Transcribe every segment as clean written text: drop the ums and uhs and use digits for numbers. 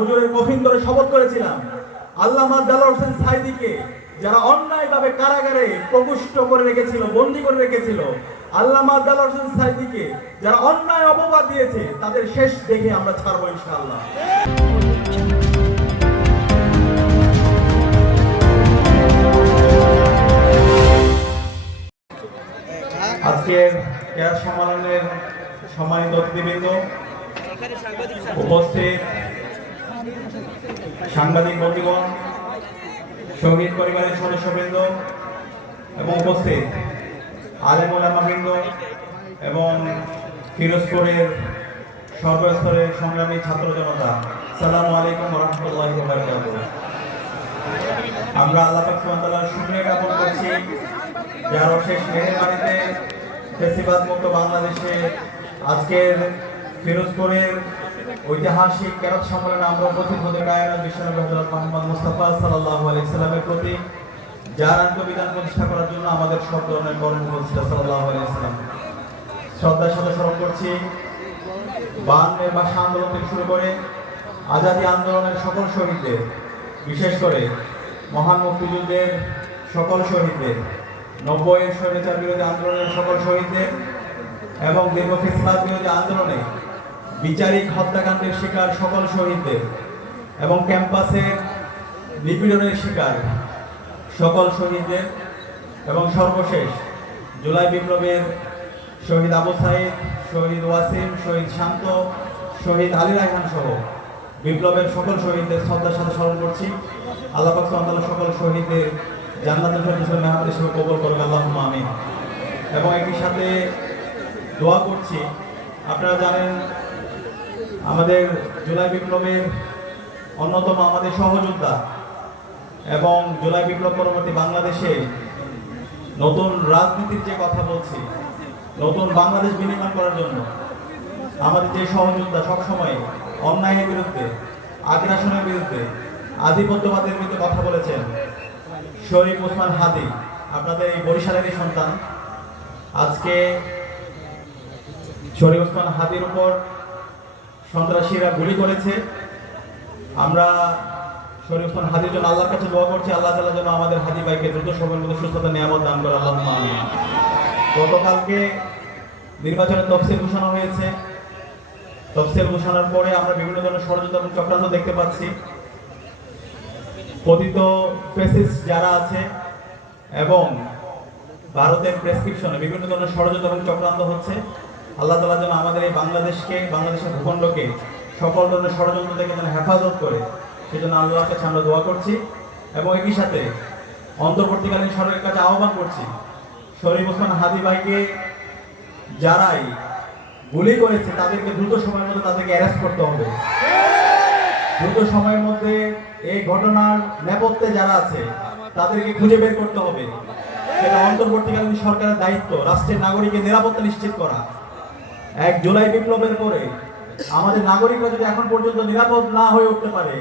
হুজুরের কফিন ধরে শপথ করেছিলাম, আল্লামা দেলোয়ার হোসেন সাঈদীকে যারা অন্যায়ভাবে কারাগারে প্রকোষ্ঠ করে রেখেছিল, বন্দী করে রেখেছিল, আল্লামা দেলোয়ার হোসেন সাঈদীকে যারা অন্যায় অপবাদ দিয়েছে, তাদের শেষ দেখে আমরা ছাড়বো ইনশাআল্লাহ। আজকের ক্রীড়া সম্মেলনের সম্মানিত অতিথিবৃন্দ, উপস্থিত সাংবাদিক বন্ধুগণ, শহীদ পরিবারের সদস্যবৃন্দ এবং উপস্থিত আলেম ওলামাবৃন্দ এবং ফিরোজপুরের সর্বস্তরের সংগ্রামী ছাত্র জনতা, আসসালামু আলাইকুম ওয়া রাহমাতুল্লাহি ওয়া বারাকাতুহু। আমরা আল্লাহ পাক সুবহানাহু ওয়া তাআলার শুকরিয়া জ্ঞাপন করছি, যার অশেষ মেহেরবানিতে ফ্যাসিবাদ মুক্ত বাংলাদেশে আজকের ফিরোজপুরের ঐতিহাসিক কেরাত সম্মেলনে আমরা উপস্থিত হতে কায়নাত বিশ্বনবী হযরত মুহাম্মদ মুস্তাফা সাল্লাল্লাহু আলাইহি সাল্লামের প্রতি যার আত্মবিধান প্রতিষ্ঠা করার জন্য আমাদের সব ধরনের কর্মপ্রচেষ্টা সাল্লাল্লাহু আলাইহি সাল্লাম শ্রদ্ধার সাথে স্মরণ করছি। 52 ভাষা আন্দোলন থেকে শুরু করে আজাদী আন্দোলনের সকল শহীদদের, বিশেষ করে মহান মুক্তিযুদ্ধের সকল শহীদদের, 90-এর স্বৈরাচার বিরোধী আন্দোলনের সকল শহীদদের এবং দীর্ঘ ফ্যাসিবাদ বিরোধী আন্দোলনে বিচারিক হত্যাকাণ্ডের শিকার সকল শহীদদের এবং ক্যাম্পাসের নিপীড়নের শিকার সকল শহীদদের এবং সর্বশেষ জুলাই বিপ্লবের শহীদ আবু সাঈদ, শহীদ ওয়াসিম, শহীদ শান্ত, শহীদ আলী রায়হান সহ বিপ্লবের সকল শহীদদের শ্রদ্ধার সাথে স্মরণ করছি। আল্লাহ পাক সুবহানাহু ওয়া তাআলা সকল শহীদদের জান্নাতুল ফেরদৌসের মেহমান হিসেবে কবুল করুন, আল্লাহুম্মা আমিন। এবং একই সাথে দোয়া করছি, আপনারা জানেন আমাদের জুলাই বিপ্লবের অন্যতম আমাদের সহযোদ্ধা এবং জুলাই বিপ্লব পরবর্তী বাংলাদেশে নতুন রাজনীতির যে কথা বলছি, নতুন বাংলাদেশ বিনির্মাণ করার জন্য আমাদের যে সহযোদ্ধা সবসময় অন্যায়ের বিরুদ্ধে, আগ্রাসনের বিরুদ্ধে, আধিপত্যবাদের বিরুদ্ধে কথা বলেছেন, শরীফ ওসমান হাদী, আপনাদের এই বরিশালেরই সন্তান। আজকে শরীফ ওসমান হাদীর উপর সন্ত্রাসীরা গুলি করেছে। আমরা শরীফ ওসমান হাদীর জন্য আল্লাহর কাছে দোয়া করছি, আল্লাহ তাআলা যেন আমাদের হাদী ভাইকে দ্রুত সময়ের মধ্যে সুস্থতা নিয়ামত দান করে, আল্লাহুম্মা আমিন। গতকালকে নির্বাচনের তফসিল ঘোষণা হয়েছে। তফসিল ঘোষণার পরে আমরা বিভিন্ন ধরনের ষড়যন্ত্র এবং চক্রান্ত দেখতে পাচ্ছি। পতিত ফ্যাসিস্ট যারা আছে এবং ভারতের প্রেসক্রিপশনে বিভিন্ন ধরনের ষড়যন্ত্র এবং চক্রান্ত হচ্ছে। আল্লাহ তাআলা যেন আমাদের এই বাংলাদেশকে, বাংলাদেশের ভূখণ্ডকে সকল ধরনের ষড়যন্ত্র থেকে যেন হেফাজত করে, সেজন্য আল্লাহর কাছে আমরা দোয়া করছি। এবং একই সাথে অন্তর্বর্তীকালীন সরকারের কাছে আহ্বান করছি, শরীফ ওসমান হাদী ভাইকে যারাই গুলি করেছে তাদেরকে দ্রুত সময়ের মধ্যে তাদেরকে অ্যারেস্ট করতে হবে। দ্রুত সময়ের মধ্যে এই ঘটনার নেপথ্যে যারা আছে তাদেরকে খুঁজে বের করতে হবে। সেটা অন্তর্বর্তীকালীন সরকারের দায়িত্ব, রাষ্ট্রের নাগরিকের নিরাপত্তা নিশ্চিত করা। 1 জুলাই বিপ্লবের পরে আমাদের নাগরিকরা যদি এখন পর্যন্ত নিরাপদ না হয়ে উঠতে পারে,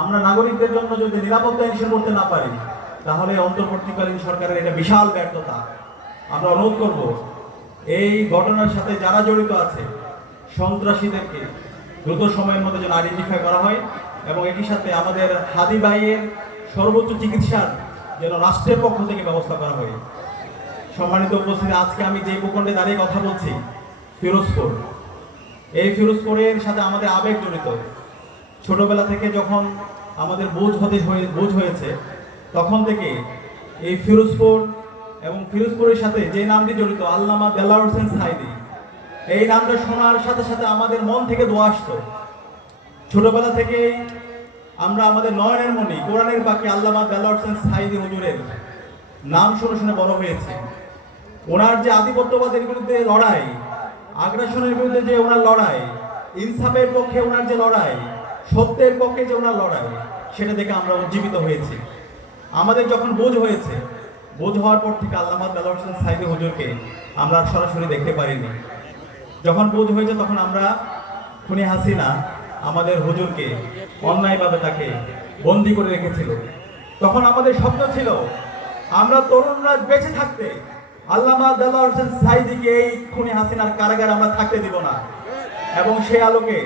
আমরা নাগরিকদের জন্য যদি নিরাপত্তা এনশিওর করতে না পারি, তাহলে অন্তর্বর্তীকালীন সরকারের এটা বিশাল ব্যর্থতা। আমরা অনুরোধ করব, এই ঘটনার সাথে যারা জড়িত আছে সন্ত্রাসীদেরকে দ্রুত সময়ের মধ্যে যেন আইডেন্টিফাই করা হয় এবং একই সাথে আমাদের হাদী ভাইয়ের সর্বোচ্চ চিকিৎসার যেন রাষ্ট্রের পক্ষ থেকে ব্যবস্থা করা হয়। সম্মানিত উপস্থিতি, আজকে আমি যে ভূখণ্ডে দাঁড়িয়ে কথা বলছি, ফিরোজপুর, এই ফিরোজপুরের সাথে আমাদের আবেগ জড়িত। ছোটবেলা থেকে যখন আমাদের বুঝ হয়েছে তখন থেকে এই ফিরোজপুর এবং ফিরোজপুরের সাথে যে নামটি জড়িত, আল্লামা দেলোয়ার হোসেন সাঈদী, এই নামটা শোনার সাথে সাথে আমাদের মন থেকে দোয়া আসতো। ছোটবেলা থেকেই আমরা আমাদের নয়নের মনি, কোরআনের বাকি আল্লামা দেলোয়ার হোসেন সাঈদী হুজুরের নাম শুনে শুনে বড় হয়েছে। ওনার যে আধিপত্যবাদের বিরুদ্ধে লড়াই, আগ্রাসনের বিরুদ্ধে যে ওনার লড়াই, ইনসাফের পক্ষে ওনার যে লড়াই, সত্যের পক্ষে যে ওনার লড়াই, সেটা দেখে আমরা উজ্জীবিত হয়েছি। আমাদের যখন বোঝ হয়েছে, বোঝ হওয়ার পর থেকে আল্লামা দেলোয়ার হোসেন সাঈদী হুজুরকে আমরা সরাসরি দেখতে পারিনি। যখন বোঝ হয়েছে তখন আমরা খুনি হাসিনা আমাদের হুজুরকে অন্যায়ভাবে তাকে বন্দী করে রেখেছিল। তখন আমাদের স্বপ্ন ছিল আমরা তরুণরা বেঁচে থাকতে আল্লামা দেলোয়ার হোসেন সাঈদীকে এই খুনি হাসিনার কারাগারে আমরা থাকতে দিব না। এবং সেই আলোকে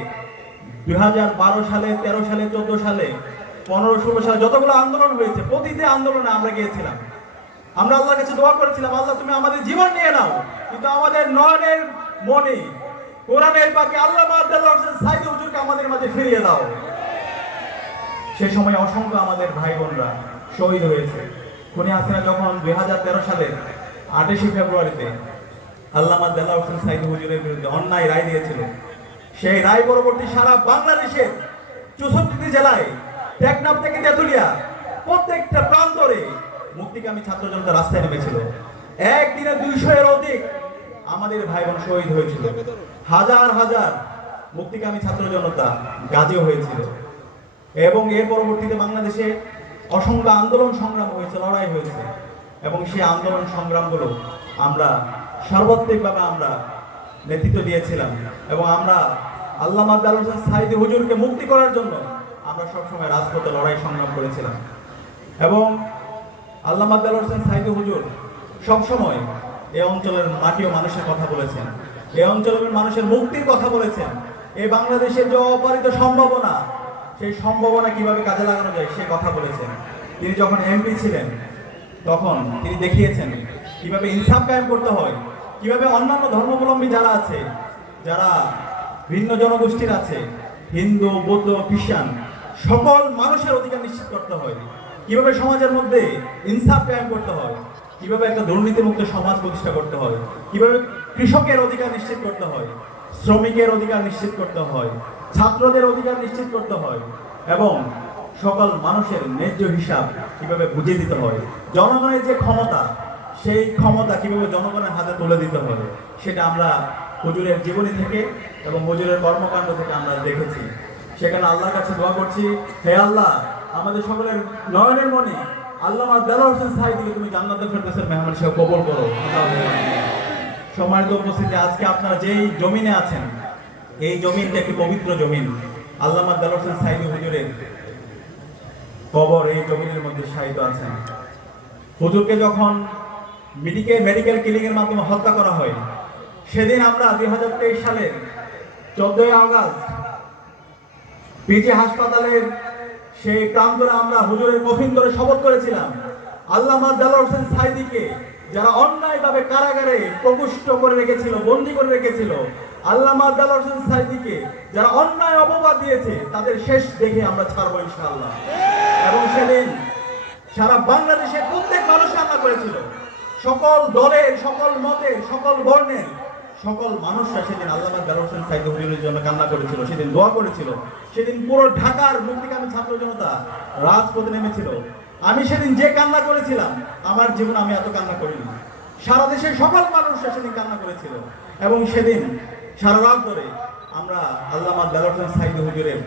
2012 সালে, 13 সালে, 14 সালে, 15-16 সালে যতগুলো আন্দোলন হয়েছে, প্রতিটি আন্দোলনে আমরা গিয়েছিলাম। আমরা আল্লাহর কাছে দোয়া করেছিলাম, আল্লাহ তুমি আমাদের জীবন নিয়ে নাও, কিন্তু আমাদের নয়নের মনে কোরআনের পাকে আল্লামা আব্দুল্লাহ হোসেন সাইদি হুজুরকে আমাদের মাঝে ফিরিয়ে দাও। সে সময় অসংখ্য আমাদের ভাই বোনরা শহীদ হয়েছে। খুনি হাসিনা যখন 2013 সালের 28 ফেব্রুয়ারিতে আল্লামা আব্দুল্লাহ হোসেন সাইদি হুজুরের বিরুদ্ধে অন্যায় রায় দিয়েছিল, সেই রায় পরবর্তী সারা বাংলাদেশের 64টি জেলায়, টেকনাফ থেকে তেঁতুলিয়া, প্রত্যেকটা প্রান্তরে মুক্তিকামী ছাত্র জনতা রাস্তায় নেমেছিল। একদিনে 200 এর অধিক আমাদের ভাই বোন শহীদ হয়েছিল। হাজার হাজার মুক্তিকামী ছাত্র জনতা গাজী হয়েছিল। এবং এর পরবর্তীতে বাংলাদেশে অসংখ্য আন্দোলন সংগ্রাম হয়েছে, লড়াই হয়েছে। এবং সেই আন্দোলন সংগ্রামগুলো আমরা সার্বত্রিকভাবে আমরা নেতৃত্ব দিয়েছিলাম। এবং আমরা আল্লামা আব্দুল্লাহ হোসেন সাইদি হুজুরকে মুক্তি করার জন্য আমরা সবসময় রাজপথে লড়াই সংগ্রাম করেছিলাম। এবং আল্লামা আব্দুল্লাহ হোসেন সাইদি হুজুর সবসময় এই অঞ্চলের মাটি ও মানুষের কথা বলেছেন, এই অঞ্চলের মানুষের মুক্তির কথা বলেছেন। এই বাংলাদেশের যে অপারিত সম্ভাবনা, সেই সম্ভাবনা কিভাবে কাজে লাগানো যায় সে কথা বলেছেন। তিনি যখন এমপি ছিলেন তখন তিনি দেখিয়েছেন কিভাবে ইনসাফ কায়েম করতে হয়, কিভাবে অন্যান্য ধর্মাবলম্বী যারা আছে, যারা ভিন্ন জনগোষ্ঠীর আছে, হিন্দু, বৌদ্ধ, খ্রিস্টান, সকল মানুষের অধিকার নিশ্চিত করতে হয়, কিভাবে সমাজের মধ্যে ইনসাফ কায়েম করতে হয়, কিভাবে একটা দুর্নীতিমুক্ত সমাজ প্রতিষ্ঠা করতে হয়, কিভাবে কৃষকের অধিকার নিশ্চিত করতে হয়, শ্রমিকের অধিকার নিশ্চিত করতে হয়, ছাত্রদের অধিকার নিশ্চিত করতে হয়, এবং সকল মানুষের ন্যায্য হিসাব কিভাবে বুঝিয়ে দিতে হয়, জনগণের যে ক্ষমতা, সেই ক্ষমতা কিভাবে জনগণের হাতে তুলে দিতে হয়, সেটা আমরা হুজুরের জীবনী থেকে এবং হুজুরের কর্মকাণ্ড থেকে আমরা দেখেছি। সেখানে আল্লাহর কাছে দোয়া করছি, হে আল্লাহ, আমাদের সকলের নয়নের মনে আল্লামা আব্দুল্লাহ হোসেন সাইদিকে তুমি জান্নাতুল ফেরদৌসের মেহমান হিসেবে কবুল করো। সম্মানিত উপস্থিতি, আজকে আপনারা যেই জমিনে আছেন, এই জমিনটা একটি পবিত্র জমিন। আল্লামা আব্দুল্লাহ হোসেন সাইদি হুজুরের কবর এই জমিনের মধ্যে শায়িত আছেন। হুজুরকে যখন মেডিকেল কিলিং এর মাধ্যমে হত্যা করা হয়, সেদিন আমরা 2023 সালের 14 আগস্ট পিজি হাসপাতালের সেই প্রান্তরে আমরা হুজুরের কফিন ধরে শপথ করেছিলাম, আল্লামা আব্দুল্লাহ হোসেন সাইদিকে যারা অন্যায়ভাবে কারাগারে প্রবিষ্ট করে রেখেছিল, বন্দী করে রেখেছিল, আল্লামা আব্দুল্লাহ হোসেন সাইদিকে যারা অন্যায় অপবাদ দিয়েছে, তাদের শেষ দেখে আমরা ছাড়বো ইনশাআল্লাহ। এবং সেদিন সারা বাংলাদেশের প্রত্যেক মানুষ কান্না করেছিল, সকল দলের, সকল মতের, সকল বর্ণের সকল মানুষরা সেদিন আল্লামা আব্দুল্লাহ হোসেন সাইদি হুজুরের জন্য কান্না করেছিল, সেদিন দোয়া করেছিল। সেদিন পুরো ঢাকার মুক্তিকামী ছাত্র জনতা রাজপথে নেমেছিল। আমি সেদিন যে কান্না করেছিলাম, আমার জীবনে আমি এত কান্না করিনি। সারা দেশের সকল মানুষরা সেদিন কান্না করেছিল। এবং সেদিন সারা রাত ধরে আমরা আল্লামা আব্দুল্লাহ হোসেন সাইদি হুজুরের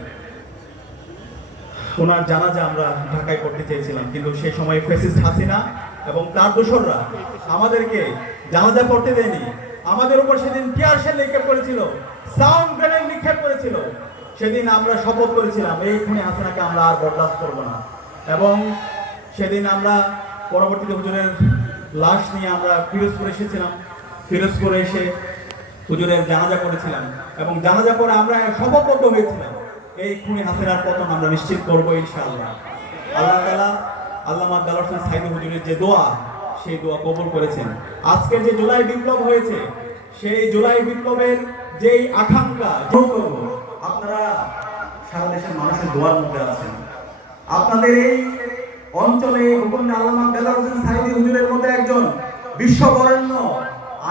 ওনার জানাজা আমরা ঢাকায় করতে চেয়েছিলাম, কিন্তু সেই সময় ফ্যাসিস্ট হাসিনা এবং তার দোসররা আমাদেরকে জানাজা করতে দেয়নি। আমাদের উপর সেদিন টিয়ার শেল নিক্ষেপ করেছিল, সাউন্ড গ্রেনেড নিক্ষেপ করেছিল। সেদিন আমরা শপথ করেছিলাম, এই খুনি হাসিনাকে আমরা আর বরদাস্ত করব না। এবং সেদিন আমরা পরবর্তীতে হুজুরের লাশ নিয়ে আমরা ফিরোজপুরে এসেছিলাম। ফিরোজপুরে এসে হুজুরের জানাজা করেছিলাম এবং জানাজা পরে আমরা শপথবদ্ধ হয়েছিলাম, এই খুনি হাসিনার পতন আমরা নিশ্চিত করবো ইনশাআল্লাহ। আল্লাহ তাআলা আল্লামা আব্দুল্লাহ হোসেন সাইদি হুজুরের যে দোয়া, সেই দোয়া কবুল করেছেন। আজকের যে জুলাই বিপ্লব হয়েছে, সেই জুলাই বিপ্লবের যেই আকাঙ্ক্ষা, আপনারা সারা দেশের মানুষের দোয়ার মধ্যে আছেন। আপনাদের এই অঞ্চলে হুকুমে আল্লামা আব্দুল্লাহ হোসেন সাইদি হুজুরের মধ্যে একজন বিশ্ববরেণ্য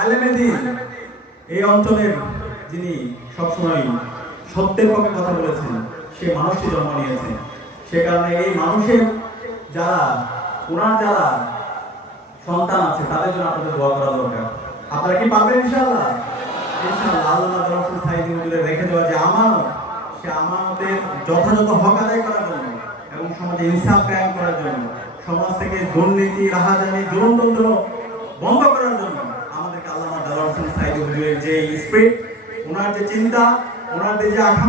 আলেমে দ্বীন, এই অঞ্চলের যিনি সবসময় সত্যের পক্ষে কথা বলেছেন, সেই মানুষটি জন্ম নিয়েছেন। সে কারণে এই মানুষের যারা, ওনার যারা সন্তান আছে, তাদের জন্য আপনাদের দোয়া করা দরকার। আপনারা কি পাবেন ইনশাআল্লাহ? ইনশাআল্লাহ আল্লামা আব্দুল্লাহ হোসেন সাইদি হুজুরের রেখে দেওয়া যে আমানত, সে আমানতের যথাযথ হক আদায় করার জন্য এবং সমাজে ইনসাফ কায়েম করার জন্য, সমাজ থেকে দুর্নীতি, রাহাজানি, জুলুমতন্ত্র বন্ধ করার জন্য আমাদেরকে আল্লামা আব্দুল্লাহ হোসেন সাইদি হুজুরের যে স্পিরিট, ওনার যে চিন্তা, ওনার যে আকাঙ্ক্ষা